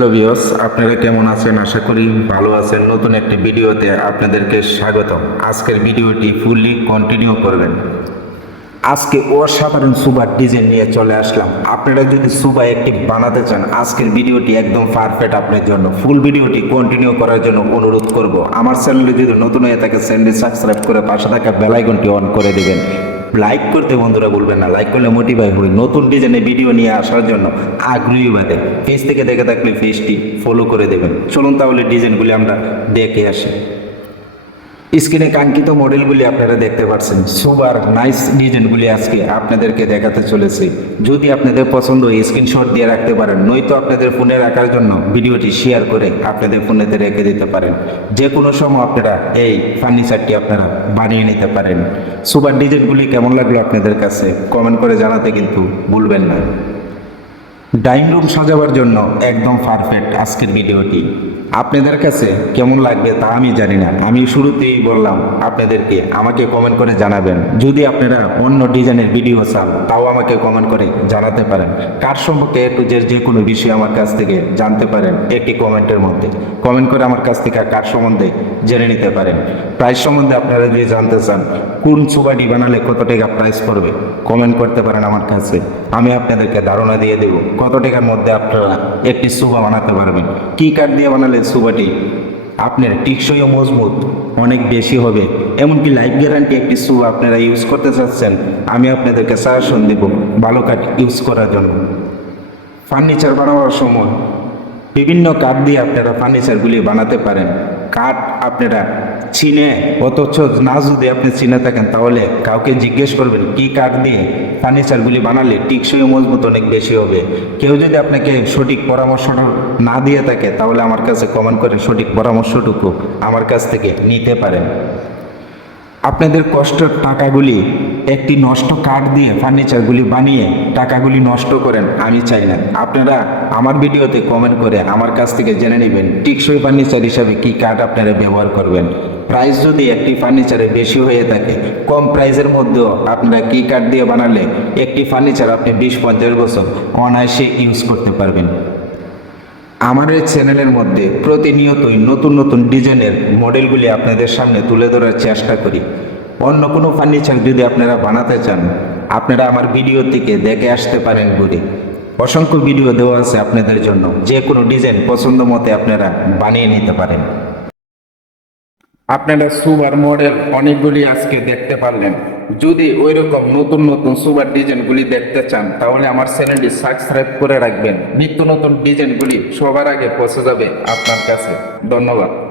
Hello views আপনারা কেমন আছেন? আশা করি ভালো আছেন। নতুন একটি ভিডিওতে আপনাদেরকে স্বাগত আজকের ভিডিওটি ফুললি কন্টিনিউ করবেন। আজকে অসাধারণ সুবার ডিজাইন নিয়ে চলে আসলাম। আপনারা যদি সুবা একটি বানাতে চান, আজকের ভিডিওটি একদম পারফেক্ট আপনার জন্য। ফুল ভিডিওটি কন্টিনিউ করার জন্য অনুরোধ করব। আমার চ্যানেলে যদি নতুন হয়ে থাকে চ্যানেলটি সাবস্ক্রাইব করে পাশে থাকা বেলাইকনটি অন করে দেবেন। লাইক করতে বন্ধুরা বলবেন না লাইক করলে মোটিভাই হই। নতুন ডিজাইনের ভিডিও নিয়ে আসার জন্য আগ্রহী বাদে পেজ থেকে দেখে থাকলে পেজটি ফলো করে দেবেন। চলুন তাহলে ডিজাইনগুলি আমরা দেখে আসি। স্ক্রিনে কাঙ্ক্ষিত মডেলগুলি আপনারা দেখতে পাচ্ছেন। সুপার, নাইস ডিজাইনগুলি আজকে আপনাদেরকে দেখাতে চলেছে। যদি আপনাদের পছন্দ স্ক্রিনশট দিয়ে রাখতে পারেন, নয়তো আপনাদের ফোনে রাখার জন্য ভিডিওটি শেয়ার করে আপনাদের ফোনেতে রেখে দিতে পারেন। যে কোনো সময় আপনারা এই ফার্নিচারটি আপনারা বানিয়ে নিতে পারেন। সুপার ডিজাইনগুলি কেমন লাগল আপনাদের কাছে কমেন্ট করে জানাতে কিন্তু ভুলবেন না। ডাইনিং রুম সাজাবার জন্য একদম পারফেক্ট আজকের ভিডিওটি। আপনাদের কাছে কেমন লাগবে তা আমি জানি না। আমি শুরুতেই বললাম, আপনাদেরকে আমাকে কমেন্ট করে জানাবেন। যদি আপনারা অন্য ডিজাইনের ভিডিও চান, তাও আমাকে কমেন্ট করে জানাতে পারেন। কার সম্পর্কে একটু যে যে কোনো বিষয় আমার কাছ থেকে জানতে পারেন, একটি কমেন্টের মধ্যে। কমেন্ট করে আমার কাছ থেকে কার সম্বন্ধে জেনে নিতে পারেন। প্রাইস সম্বন্ধে আপনারা যদি জানতে চান, কোন সুবাটি বানালে কত টাকা প্রাইস পড়বে কমেন্ট করতে পারেন আমার কাছে। আমি আপনাদেরকে ধারণা দিয়ে দেব। কত টাকার মধ্যে আপনারা একটি সুবা বানাতে পারবেন? কি কাঠ দিয়ে বানালে সুবাটি? আপনার টিকসই ও মজবুত, অনেক বেশি হবে। এমনকি লাইফ গ্যারান্টি একটি শু আপনারা ইউজ করতে চাচ্ছেন, আমি আপনাদেরকে সাজেশন দেব ভালো কাঠ ইউজ করার জন্য। ফার্নিচার বানাবার সময় বিভিন্ন কাঠ দিয়ে আপনারা ফার্নিচারগুলি বানাতে পারেন। কাঠ আপনারা চিনে অথচ না যদি আপনি চিনে থাকেন, তাহলে কাউকে জিজ্ঞেস করবেন, কি কাঠ দিয়ে ফার্নিচারগুলি বানালে টিকসই মজবুত অনেক বেশি হবে? কেউ যদি আপনাকে সঠিক পরামর্শটা না দিয়ে থাকে, তাহলে আমার কাছে কমেন্ট করে সঠিক পরামর্শটুকু আমার কাছ থেকে নিতে পারেন। আপনাদের কষ্টের টাকাগুলি একটি নষ্ট কাঠ দিয়ে ফার্নিচারগুলি বানিয়ে টাকাগুলি নষ্ট করেন, আমি চাই না। আপনারা আমার ভিডিওতে কমেন্ট করে আমার কাছ থেকে জেনে নেবেন টিকসই ফার্নিচার হিসাবে কী কাঠ আপনারা ব্যবহার করবেন। প্রাইস যদি একটি ফার্নিচারে বেশি হয়ে থাকে, কম প্রাইসের মধ্যেও আপনারা কী কাঠ দিয়ে বানালে একটি ফার্নিচার আপনি বিশ পঞ্চাশ বছর অনায়াসে ইউজ করতে পারবেন। আমার এই চ্যানেলের মধ্যে প্রতিনিয়তই নতুন নতুন ডিজাইনের মডেলগুলি আপনাদের সামনে তুলে ধরার চেষ্টা করি। অন্য কোনো ফার্নিচার যদি আপনারা বানাতে চান, আপনারা আমার ভিডিও থেকে দেখে আসতে পারেন ঘুরে অসংখ্য ভিডিও দেওয়া আছে আপনাদের জন্য, যে কোনো ডিজাইন পছন্দ মতে আপনারা বানিয়ে নিতে পারেন। আপনারা সুবার মডেল অনেকগুলি আজকে দেখতে পারলেন। যদি ওই রকম নতুন নতুন সুপার ডিজাইনগুলি দেখতে চান, তাহলে আমার চ্যানেলটি সাবস্ক্রাইব করে রাখবেন। নিত্য নতুন ডিজাইনগুলি সবার আগে পৌঁছে যাবে আপনার কাছে। ধন্যবাদ।